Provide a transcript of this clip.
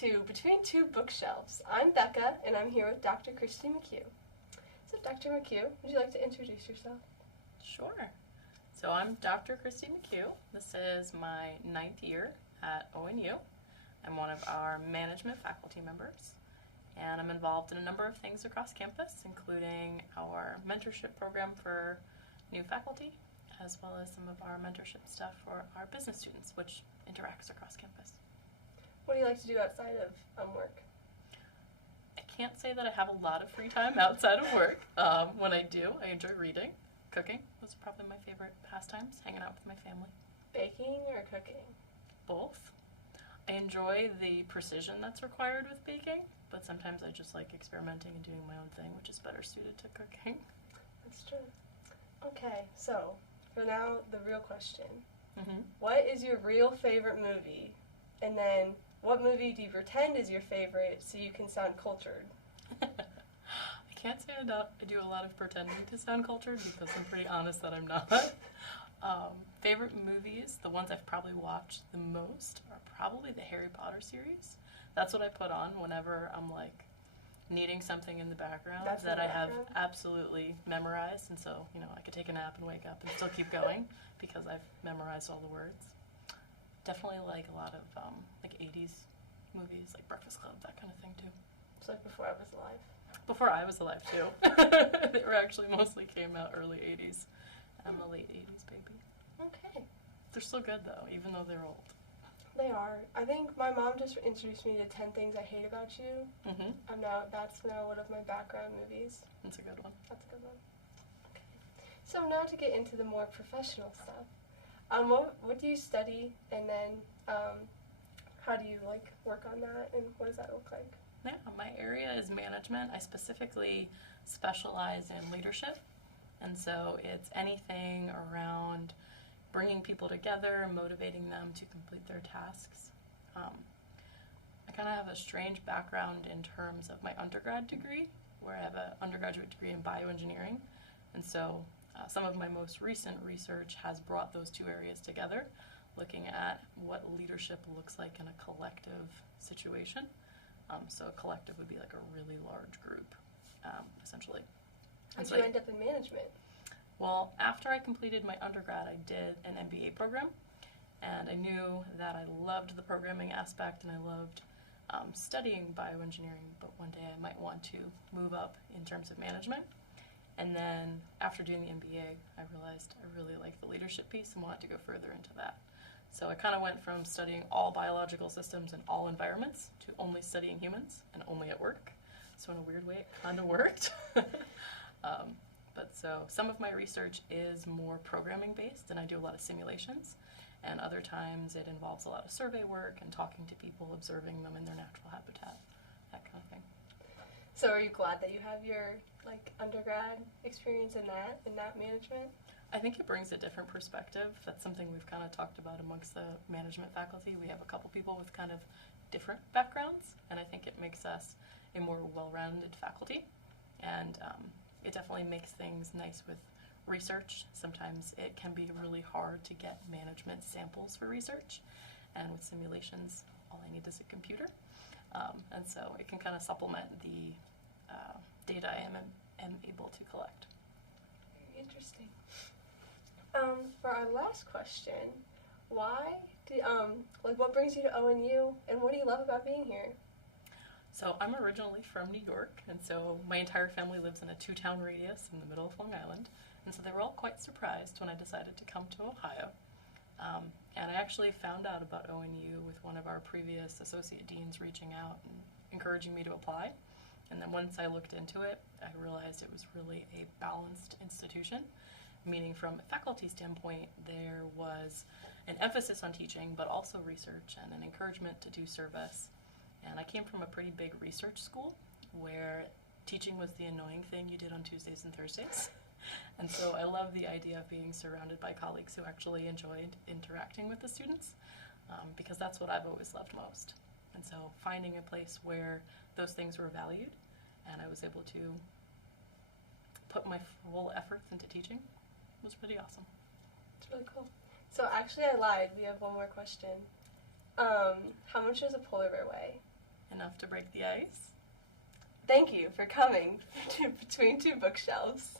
to Between Two Bookshelves. I'm Becca, and I'm here with Dr. Kristi McHugh. So, Dr. McHugh, would you like to introduce yourself? Sure. So I'm Dr. Kristi McHugh. This is my 9th year at ONU. I'm one of our management faculty members, and I'm involved in a number of things across campus, including our mentorship program for new faculty, as well as some of our mentorship stuff for our business students, which interacts across campus. What do you like to do outside of work? I can't say that I have a lot of free time outside of work. When I do, I enjoy reading. Cooking was probably my favorite pastimes, hanging out with my family. Baking or cooking? Both. I enjoy the precision that's required with baking, but sometimes I just like experimenting and doing my own thing, which is better suited to cooking. That's true. Okay, so for now, the real question. Mm-hmm. What is your real favorite movie? And then, what movie do you pretend is your favorite so you can sound cultured? I can't say I do a lot of pretending to sound cultured because I'm pretty honest that I'm not. Favorite movies, the ones I've probably watched the most, are probably the Harry Potter series. That's what I put on whenever I'm like needing something in the background that I have absolutely memorized, and so I could take a nap and wake up and still keep going because I've memorized all the words. Definitely like a lot of like 80s movies, like Breakfast Club, that kind of thing too. It's like before I was alive. Before I was alive too. They were actually mostly came out early 80s. I'm a late 80s baby. Okay. They're still good though, even though they're old. They are. I think my mom just introduced me to 10 Things I Hate About You. Mm-hmm. That's now one of my background movies. That's a good one. That's a good one. Okay. So now to get into the more professional stuff. What do you study, and then how do you work on that, and what does that look like? Yeah, my area is management. I specifically specialize in leadership, and so it's anything around bringing people together, motivating them to complete their tasks. I kind of have a strange background in terms of my undergrad degree, where I have an undergraduate degree in bioengineering, and so some of my most recent research has brought those two areas together, looking at what leadership looks like in a collective situation. So a collective would be like a really large group, essentially. How'd you end up in management? Well, after I completed my undergrad, I did an MBA program, and I knew that I loved the programming aspect and I loved studying bioengineering, but one day I might want to move up in terms of management. And then after doing the MBA, I realized I really liked the leadership piece and wanted to go further into that. So I kind of went from studying all biological systems and all environments to only studying humans and only at work. So in a weird way, it kind of worked. But so some of my research is more programming based, and I do a lot of simulations. And other times it involves a lot of survey work and talking to people, observing them in their natural habitat, that kind of thing. So are you glad that you have your undergrad experience in that management? I think it brings a different perspective. That's something we've kind of talked about amongst the management faculty. We have a couple people with kind of different backgrounds, and I think it makes us a more well-rounded faculty. And it definitely makes things nice with research. Sometimes it can be really hard to get management samples for research, and with simulations, all I need is a computer. And so it can kind of supplement the data I am able to collect. Very interesting. For our last question, what brings you to ONU, and what do you love about being here? So I'm originally from New York, and so my entire family lives in a 2-town radius in the middle of Long Island, and so they were all quite surprised when I decided to come to Ohio. And I actually found out about ONU with one of our previous associate deans reaching out and encouraging me to apply. And then once I looked into it, I realized it was really a balanced institution, meaning from a faculty standpoint, there was an emphasis on teaching, but also research and an encouragement to do service. And I came from a pretty big research school where teaching was the annoying thing you did on Tuesdays and Thursdays. And so I love the idea of being surrounded by colleagues who actually enjoyed interacting with the students, because that's what I've always loved most. And so finding a place where those things were valued and I was able to put my full efforts into teaching was pretty awesome. It's really cool. So actually I lied. We have one more question. How much does a polar bear weigh? to break the ice. Thank you for coming to Between Two Bookshelves.